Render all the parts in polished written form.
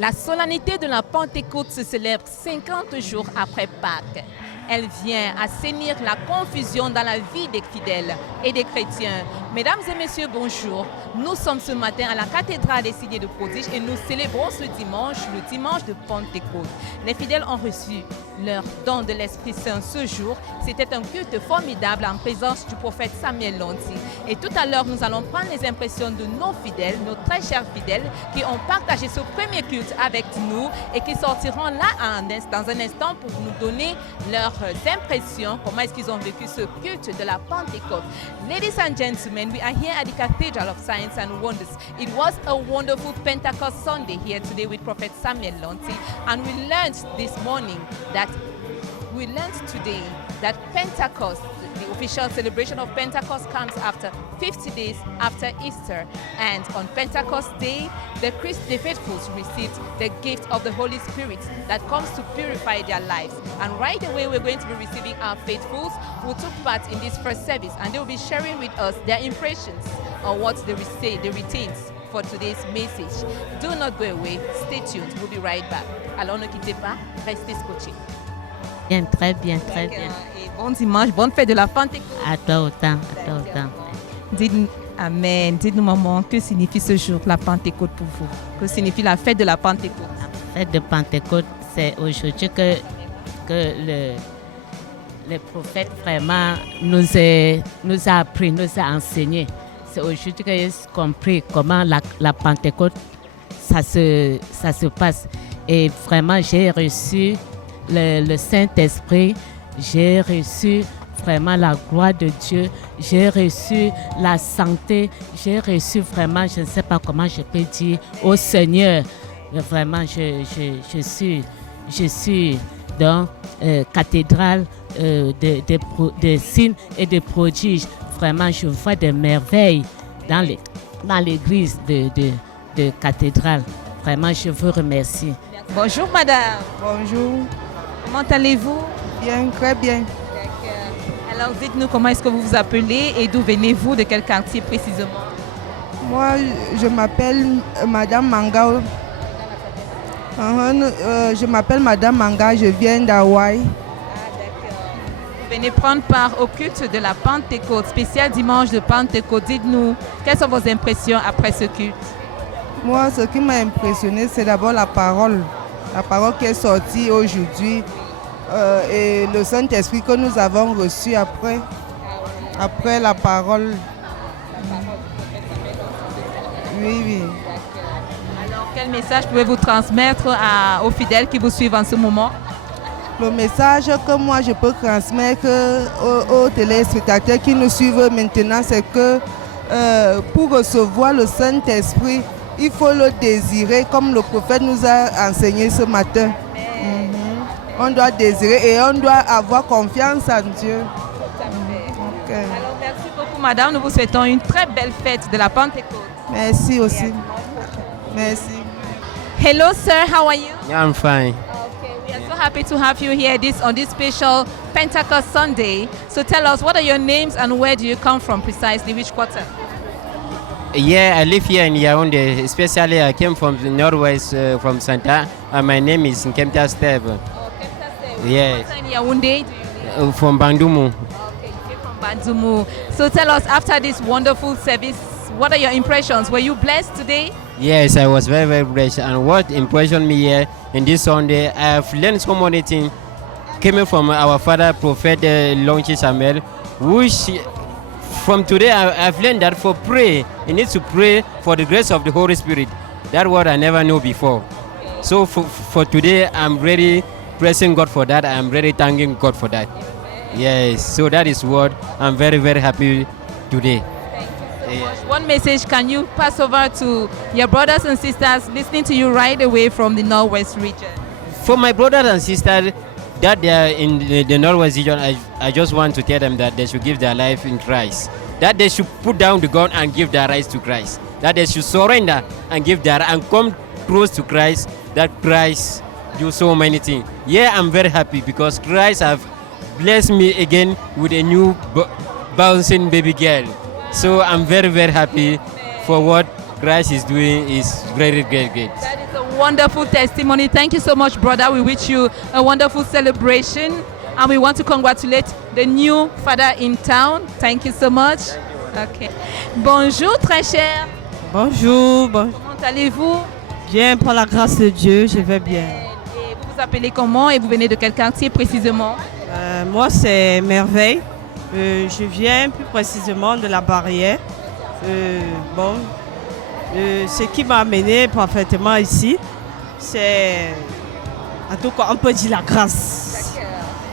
La solennité de la Pentecôte se célèbre 50 jours après Pâques. Elle vient assainir la confusion dans la vie des fidèles et des chrétiens. Mesdames et messieurs, bonjour. Nous sommes ce matin à la cathédrale des Cygnes de Prodige et nous célébrons ce dimanche, le dimanche de Pentecôte. Les fidèles ont reçu leur don de l'Esprit Saint ce jour. C'était un culte formidable en présence du prophète Samuel Lanty. Et tout à l'heure, nous allons prendre les impressions de nos fidèles, nos très chers fidèles, qui ont partagé ce premier culte avec nous et qui sortiront là dans un instant pour nous donner leurs impressions, comment est-ce qu'ils ont vécu ce culte de la Pentecôte. Ladies and gentlemen, we are here at the Cathedral of Signs and Wonders. It was a wonderful Pentecost Sunday here today with Prophet Samuel Lanty, and we learned today that Pentecost, the official celebration of Pentecost, comes after 50 days after Easter. And on Pentecost Day, the faithfuls received the gift of the Holy Spirit that comes to purify their lives. And right away, we're going to be receiving our faithfuls who took part in this first service, and they will be sharing with us their impressions on what they retained for today's message. Do not go away. Stay tuned. We'll be right back. Alors ne quittez pas. Restez scotchés. Bien, très bien, très bien. Et bon dimanche, bonne fête de la Pentecôte. À toi autant, à toi autant. Dites-nous, Amen. Dites-nous, maman, que signifie ce jour, la Pentecôte pour vous? Que signifie la fête de la Pentecôte? La fête de Pentecôte, c'est aujourd'hui que le prophète vraiment nous a appris, nous a enseigné. C'est aujourd'hui que j'ai compris comment la Pentecôte, ça se passe. Et vraiment, j'ai reçu le Saint-Esprit, j'ai reçu vraiment la gloire de Dieu, j'ai reçu la santé, j'ai reçu vraiment, je ne sais pas comment je peux dire, au Seigneur. Vraiment, je suis dans cathédrale de signes et de prodiges. Vraiment, je vois des merveilles dans l'église de cathédrale. Vraiment, je vous remercie. Bonjour madame. Bonjour. Comment allez-vous? Bien, très bien. D'accord. Alors dites-nous comment est-ce que vous vous appelez et d'où venez-vous, de quel quartier précisément? Moi, je m'appelle Madame Manga. Je m'appelle Madame Manga, je viens d'Hawaï. Vous venez prendre part au culte de la Pentecôte, spécial dimanche de Pentecôte. Dites-nous, quelles sont vos impressions après ce culte? Moi, ce qui m'a impressionné, c'est d'abord la parole qui est sortie aujourd'hui et le Saint-Esprit que nous avons reçu après la parole. Oui. Alors, quel message pouvez-vous transmettre aux fidèles qui vous suivent en ce moment? Le message que moi je peux transmettre aux téléspectateurs qui nous suivent maintenant, c'est que pour recevoir le Saint-Esprit, il faut le désirer comme le prophète nous a enseigné ce matin. On doit désirer et on doit avoir confiance en Dieu. Tout à fait. Okay. Alors merci beaucoup madame, nous vous souhaitons une très belle fête de la Pentecôte. Merci aussi. Merci. Hello sir, how are you? Yeah, I'm fine. Okay, we are so happy to have you here on this special Pentecost Sunday. So tell us, what are your names and where do you come from precisely, which quarter? Yeah, I live here in Yaoundé. Especially, I came from the northwest, from Santa. My name is Nkemta Steve. Oh, Kempta Steve. Yes. What in Yaoundé do you live? From Bandumu. Okay, you came from Bandumu. So tell us, after this wonderful service, what are your impressions? Were you blessed today? Yes, I was very, very blessed. And what impressioned me here in this Sunday, I have learned so many things coming from our father, Prophet Lonchi Samuel, which from today I've learned that for prayer, you need to pray for the grace of the Holy Spirit. That what I never knew before. So for today, I'm really praising God for that. I'm really thanking God for that. Yes, so that is what I'm very, very happy today. One message can you pass over to your brothers and sisters listening to you right away from the Northwest region? For my brothers and sisters that they are in the Northwest region, I just want to tell them that they should give their life in Christ. That they should put down the gun and give their rights to Christ. That they should surrender and give their and come close to Christ. That Christ do so many things. Yeah, I'm very happy because Christ have blessed me again with a new bouncing baby girl. So I'm very, very happy for what Christ is doing. Is very, very good. That is a Wonderful testimony. Thank you so much, brother. We wish you a wonderful celebration. And we want to congratulate the new father in town. Thank you so much. Okay. Bonjour, très cher. Bonjour, Comment allez-vous? bien par la grâce de Dieu, je vais bien. Et vous vous appelez comment et vous venez de quel quartier précisément? Moi, c'est Merveille. Je viens plus précisément de la Barrière. Ce qui m'a amené parfaitement ici, c'est, en tout cas, on peut dire la grâce.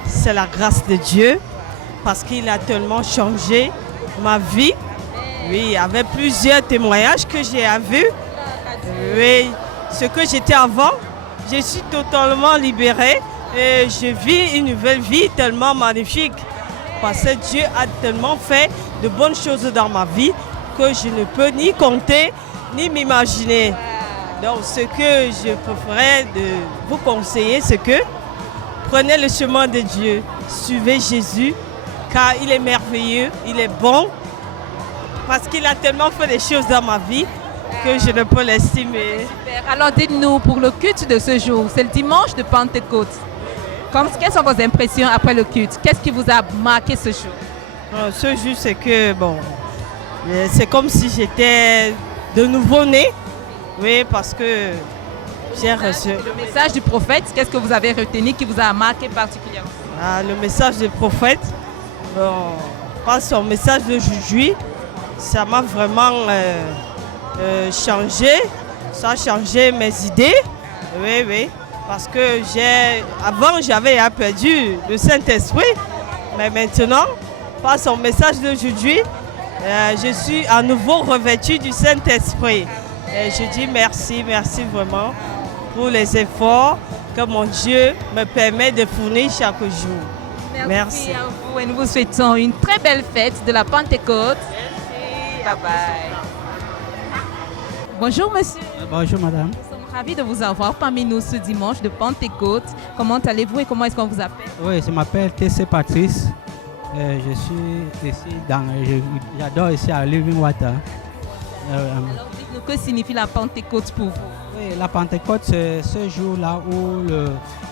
C'est la grâce de Dieu parce qu'il a tellement changé ma vie. Oui, avec plusieurs témoignages que j'ai vus. Oui, ce que j'étais avant, je suis totalement libérée et je vis une nouvelle vie tellement magnifique parce que Dieu a tellement fait de bonnes choses dans ma vie que je ne peux ni compter ni m'imaginer. Donc ce que je préférerais de vous conseiller, c'est que prenez le chemin de Dieu, suivez Jésus car il est merveilleux, il est bon parce qu'il a tellement fait des choses dans ma vie que je ne peux l'estimer. Alors dites-nous, pour le culte de ce jour, c'est le dimanche de Pentecôte. Quelles sont vos impressions après le culte? Qu'est-ce qui vous a marqué ce jour? Ce jour, c'est que, c'est comme si j'étais de nouveau né. Oui, parce que j'ai reçu... Le message du prophète, qu'est-ce que vous avez retenu qui vous a marqué particulièrement? Le message du prophète, pas son message de Juju, ça m'a vraiment changé. Ça a changé mes idées. Oui. Parce que avant, j'avais perdu le Saint-Esprit. Mais maintenant, par son message d'aujourd'hui, je suis à nouveau revêtu du Saint-Esprit. Et je dis merci vraiment pour les efforts que mon Dieu me permet de fournir chaque jour. Merci à vous et nous vous souhaitons une très belle fête de la Pentecôte. Bye bye. Bonjour monsieur. Bonjour madame. Nous sommes ravis de vous avoir parmi nous ce dimanche de Pentecôte. Comment allez-vous et comment est-ce qu'on vous appelle? Oui, je m'appelle TC Patrice. Je suis ici j'adore ici à Living Water. Alors dites-nous, que signifie la Pentecôte pour vous? Oui, la Pentecôte, c'est ce jour-là où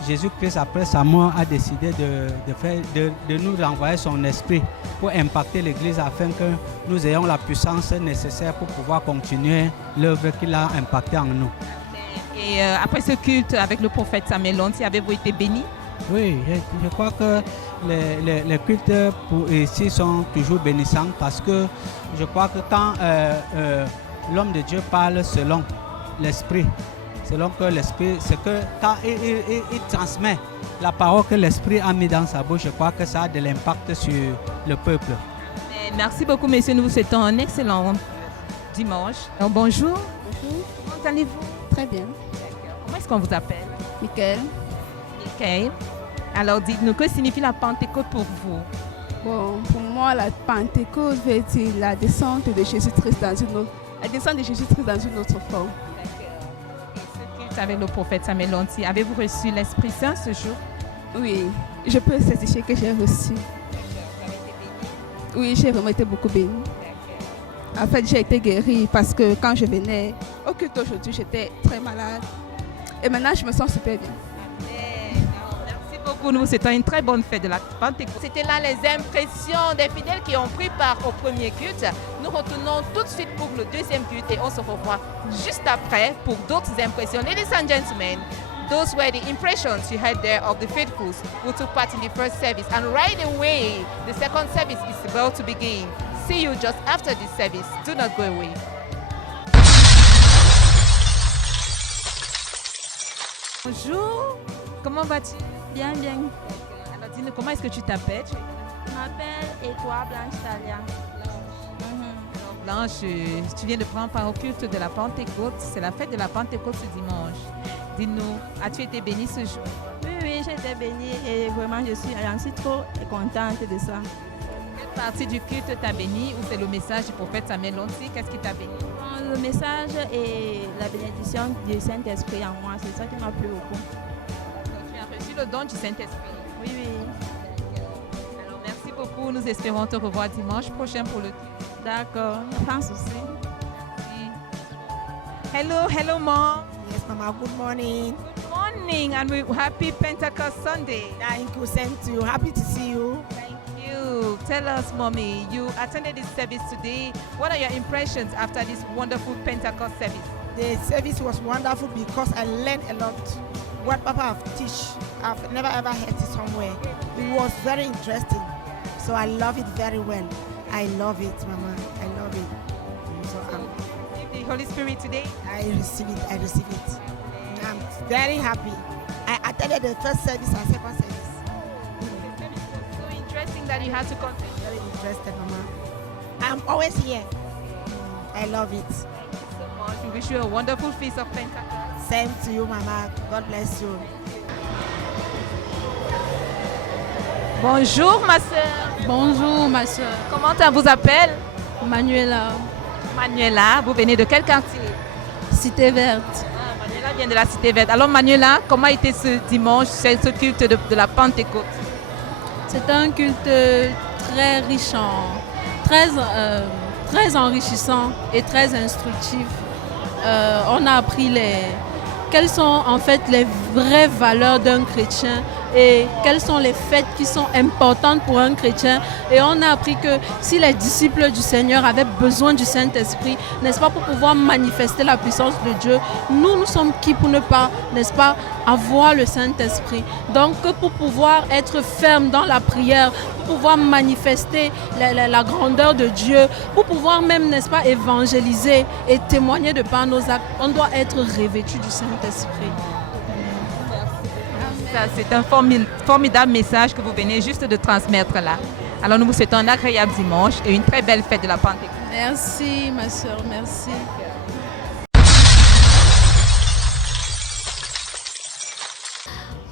Jésus-Christ, après sa mort, a décidé de nous renvoyer son esprit pour impacter l'Église afin que nous ayons la puissance nécessaire pour pouvoir continuer l'œuvre qu'il a impactée en nous. Et après ce culte avec le prophète Samuel Lonti, avez-vous été béni? Oui, je crois que les cultes ici sont toujours bénissants parce que je crois que quand l'homme de Dieu parle selon l'esprit, selon que l'esprit, c'est que quand il transmet la parole que l'esprit a mis dans sa bouche, je crois que ça a de l'impact sur le peuple. Merci beaucoup, messieurs. Nous vous souhaitons un excellent dimanche. Alors, bonjour. Bonjour. Comment allez-vous? Très bien. Comment est-ce qu'on vous appelle? Michael. Michael. Alors, dites-nous, que signifie la Pentecôte pour vous? Bon, pour moi, la Pentecôte veut dire la descente de Jésus-Christ dans une autre forme. Et ce culte avec le prophète Samuel Lonti, avez-vous reçu l'Esprit Saint ce jour? Oui, je peux certifier que j'ai reçu. Oui, j'ai vraiment été beaucoup bénie. En fait, j'ai été guérie parce que quand je venais au culte aujourd'hui, j'étais très malade. Et maintenant, je me sens super bien. Merci beaucoup. Nous vous souhaitons une très bonne fête de la Pentecôte. C'était là les impressions des fidèles qui ont pris part au premier culte. Nous retournons tout de suite pour le deuxième culte et on se revoit juste après pour d'autres impressions. Ladies and gentlemen, those were the impressions you heard there of the faithful who took part in the first service. And right away, the second service is about to begin. See you just after this service. Do not go away. Bonjour, comment vas-tu? Bien. Alors dis-nous, comment est-ce que tu t'appelles? Je m'appelle Étoile Blanche Talia. Blanche, tu viens de prendre part au culte de la Pentecôte. C'est la fête de la Pentecôte ce dimanche. Dis-nous, as-tu été bénie ce jour? Oui, j'ai été bénie et vraiment je suis trop contente de ça. Quelle partie du culte t'a bénie ou c'est le message du prophète Samuel Lonti? Qu'est-ce qui t'a bénie? Le message et la bénédiction du Saint-Esprit en moi, c'est ça qui m'a plu beaucoup. Donc, tu as reçu le don du Saint-Esprit? Oui. Alors merci beaucoup. Nous espérons te revoir dimanche prochain pour le culte. D'accord, pas de souci. Hello, mom. Yes, Mama. Good morning. Good morning and happy Pentecost Sunday. Thank you. Same to you. Happy to see you. Thank you. Tell us, Mommy, you attended this service today. What are your impressions after this wonderful Pentecost service? The service was wonderful because I learned a lot. What Papa have teach, I've never ever heard it somewhere. It was very interesting. So I love it very well. I love it, Mama. I love it. So The Holy Spirit today? I receive it. I receive it. I'm very happy. I attended the first service and second service. So interesting that you had to come. Very interested, Mama. I'm always here. I love it. Thank you so much. We wish you a wonderful feast of Pentecost. Same to you, Mama. God bless you. Bonjour, ma soeur. Bonjour, ma soeur. Comment on vous appelle? Manuela, Manuela, vous venez de quel quartier? Cité Verte. Manuela vient de la Cité Verte. Alors, Manuela, comment a été ce dimanche, ce culte de la Pentecôte? C'est un culte très riche, très enrichissant et très instructif. On a appris quelles sont en fait les vraies valeurs d'un chrétien et quelles sont les fêtes qui sont importantes pour un chrétien. Et on a appris que si les disciples du Seigneur avaient besoin du Saint-Esprit, n'est-ce pas, pour pouvoir manifester la puissance de Dieu, nous sommes qui pour ne pas, n'est-ce pas, avoir le Saint-Esprit. Donc pour pouvoir être ferme dans la prière, pour pouvoir manifester la grandeur de Dieu, pour pouvoir même, n'est-ce pas, évangéliser et témoigner de par nos actes, on doit être revêtu du Saint-Esprit. C'est un formidable message que vous venez juste de transmettre là. Alors nous vous souhaitons un agréable dimanche et une très belle fête de la Pentecôte. Merci ma soeur, merci.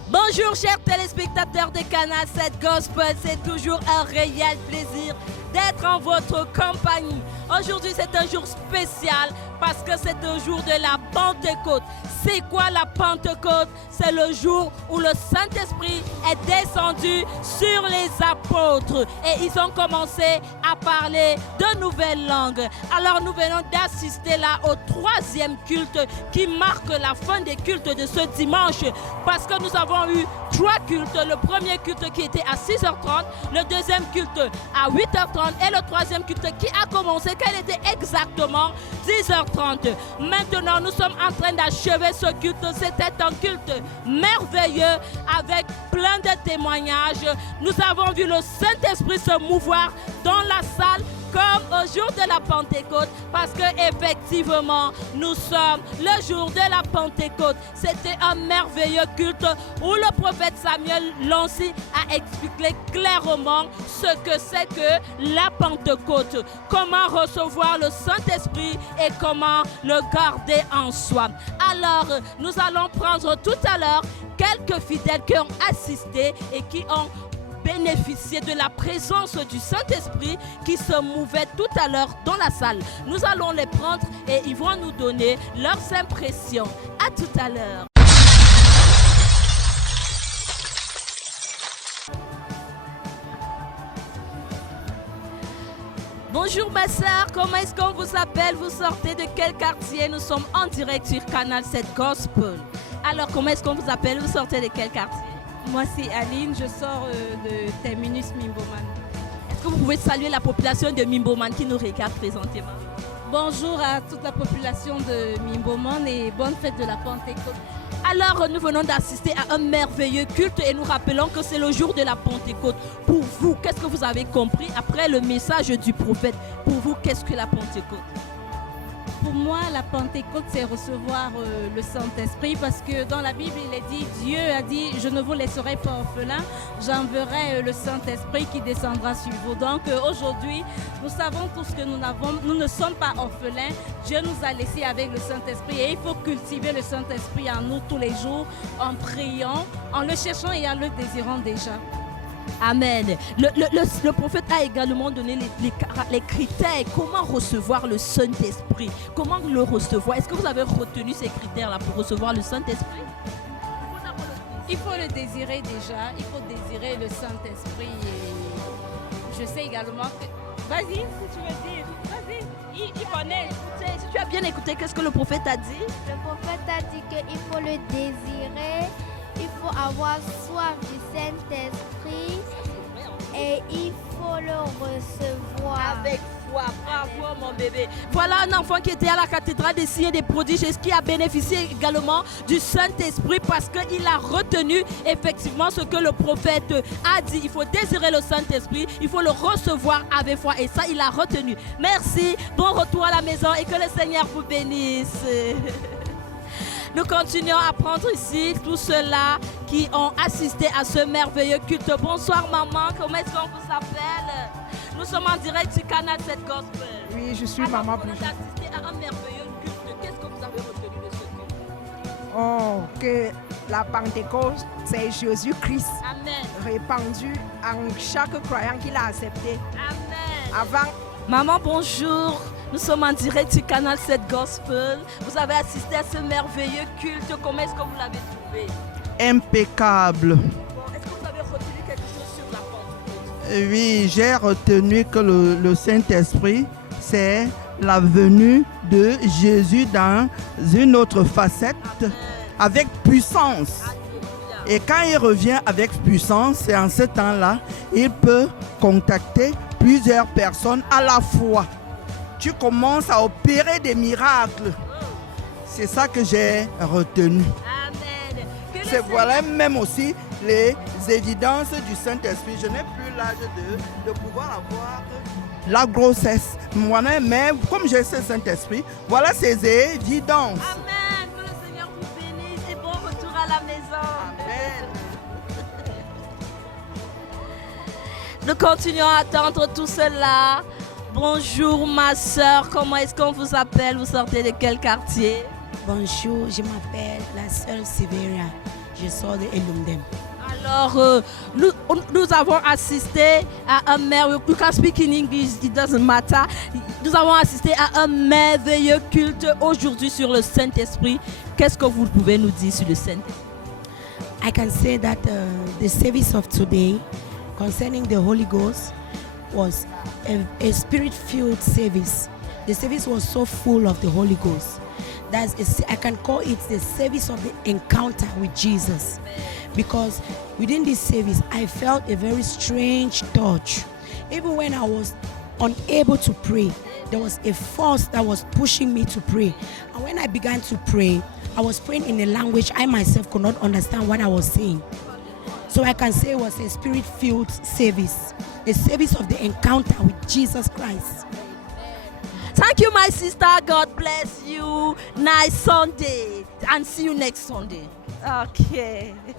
Bonjour chers téléspectateurs de Canal 7 Gospel, c'est toujours un réel plaisir d'être en votre compagnie. Aujourd'hui c'est un jour spécial parce que c'est un jour de la Pentecôte. C'est quoi la Pentecôte? C'est le jour où le Saint-Esprit est descendu sur les apôtres et ils ont commencé à parler de nouvelles langues. Alors nous venons d'assister là au troisième culte qui marque la fin des cultes de ce dimanche parce que nous avons eu 3 cultes. Le premier culte qui était à 6h30, le deuxième culte à 8h30 et le troisième culte qui a commencé quand il était exactement 10h30. Maintenant, nous sommes en train d'achever ce culte. C'était un culte merveilleux avec plein de témoignages. Nous avons vu le Saint-Esprit se mouvoir dans la salle comme au jour de la Pentecôte, parce que effectivement nous sommes le jour de la Pentecôte. C'était un merveilleux culte où le prophète Samuel Lancy a expliqué clairement ce que c'est que la Pentecôte, comment recevoir le Saint-Esprit et comment le garder en soi. Alors nous allons prendre tout à l'heure quelques fidèles qui ont assisté et qui ont bénéficier de la présence du Saint-Esprit qui se mouvait tout à l'heure dans la salle. Nous allons les prendre et ils vont nous donner leurs impressions. À tout à l'heure. Bonjour ma soeur, comment est-ce qu'on vous appelle? Vous sortez de quel quartier? Nous sommes en direct sur Canal 7 Gospel. Alors comment est-ce qu'on vous appelle? Vous sortez de quel quartier? Moi, c'est Aline, je sors de Terminus Mimboman. Est-ce que vous pouvez saluer la population de Mimboman qui nous regarde présentement? Bonjour à toute la population de Mimboman et bonne fête de la Pentecôte. Alors, nous venons d'assister à un merveilleux culte et nous rappelons que c'est le jour de la Pentecôte. Pour vous, qu'est-ce que vous avez compris après le message du prophète? Pour vous, qu'est-ce que la Pentecôte? Pour moi, la Pentecôte, c'est recevoir le Saint-Esprit parce que dans la Bible, il est dit, Dieu a dit, je ne vous laisserai pas orphelins, j'enverrai le Saint-Esprit qui descendra sur vous. Donc aujourd'hui, nous savons tous que nous ne sommes pas orphelins. Dieu nous a laissés avec le Saint-Esprit et il faut cultiver le Saint-Esprit en nous tous les jours, en priant, en le cherchant et en le désirant déjà. Amen. Le prophète a également donné les critères. Comment recevoir le Saint-Esprit? Comment le recevoir? Est-ce que vous avez retenu ces critères-là pour recevoir le Saint-Esprit? Il faut le désirer déjà. Il faut désirer le Saint-Esprit. Et je sais également que... Vas-y, si tu veux dire. Vas-y. Il connaît. Si Tu as bien écouté qu'est-ce que le prophète a dit? Le prophète a dit qu'il faut le désirer, il faut avoir soif du Saint-Esprit et il faut le recevoir. Avec foi, bravo mon bébé. Voilà un enfant qui était à la cathédrale des signes et des prodiges et qui a bénéficié également du Saint-Esprit parce qu'il a retenu effectivement ce que le prophète a dit. Il faut désirer le Saint-Esprit, il faut le recevoir avec foi et ça il a retenu. Merci, bon retour à la maison et que le Seigneur vous bénisse. Nous continuons à prendre ici tous ceux-là qui ont assisté à ce merveilleux culte. Bonsoir maman, comment est-ce qu'on vous appelle? Nous sommes en direct du canal 7 Gospel. Oui, je suis maman. Vous avez assisté à un merveilleux culte. Qu'est-ce que vous avez retenu de ce culte? Oh, que la Pentecôte, c'est Jésus-Christ. Amen. Répandu en chaque croyant qu'il a accepté. Amen. Avant. Maman, bonjour. Nous sommes en direct du canal 7 Gospel. Vous avez assisté à ce merveilleux culte. Comment est-ce que vous l'avez trouvé? Impeccable. Bon, est-ce que vous avez retenu quelque chose sur la Pentecôte? Oui, j'ai retenu que le Saint-Esprit, c'est la venue de Jésus dans une autre facette. Amen. Avec puissance. Alléluia. Et quand il revient avec puissance, c'est en ce temps-là, il peut contacter plusieurs personnes à la fois. Tu commences à opérer des miracles. C'est ça que j'ai retenu. Amen. C'est voilà même aussi les évidences du Saint-Esprit. Je n'ai plus l'âge de pouvoir avoir la grossesse. Moi-même, mais comme j'ai ce Saint-Esprit, voilà ces évidences. Amen. Que le Seigneur vous bénisse et bon retour à la maison. Amen. Nous continuons à attendre tout cela. Bonjour ma soeur, comment est-ce qu'on vous appelle? Vous sortez de quel quartier? Bonjour, je m'appelle la sœur Siveria. Je sors de Elumdem. Alors, nous avons assisté à un merveilleux... You can speak in English, it doesn't matter. Nous avons assisté à un merveilleux culte aujourd'hui sur le Saint-Esprit. Qu'est-ce que vous pouvez nous dire sur le Saint-Esprit? I can say that the service of today concerning the Holy Ghost was a spirit-filled service. The service was so full of the Holy Ghost. I can call it the service of the encounter with Jesus. Because within this service, I felt a very strange touch. Even when I was unable to pray, there was a force that was pushing me to pray. And when I began to pray, I was praying in a language I myself could not understand what I was saying. So I can say it was a spirit-filled service. A service of the encounter with Jesus Christ. Thank you, my sister. God bless you. Nice Sunday. And see you next Sunday. Okay.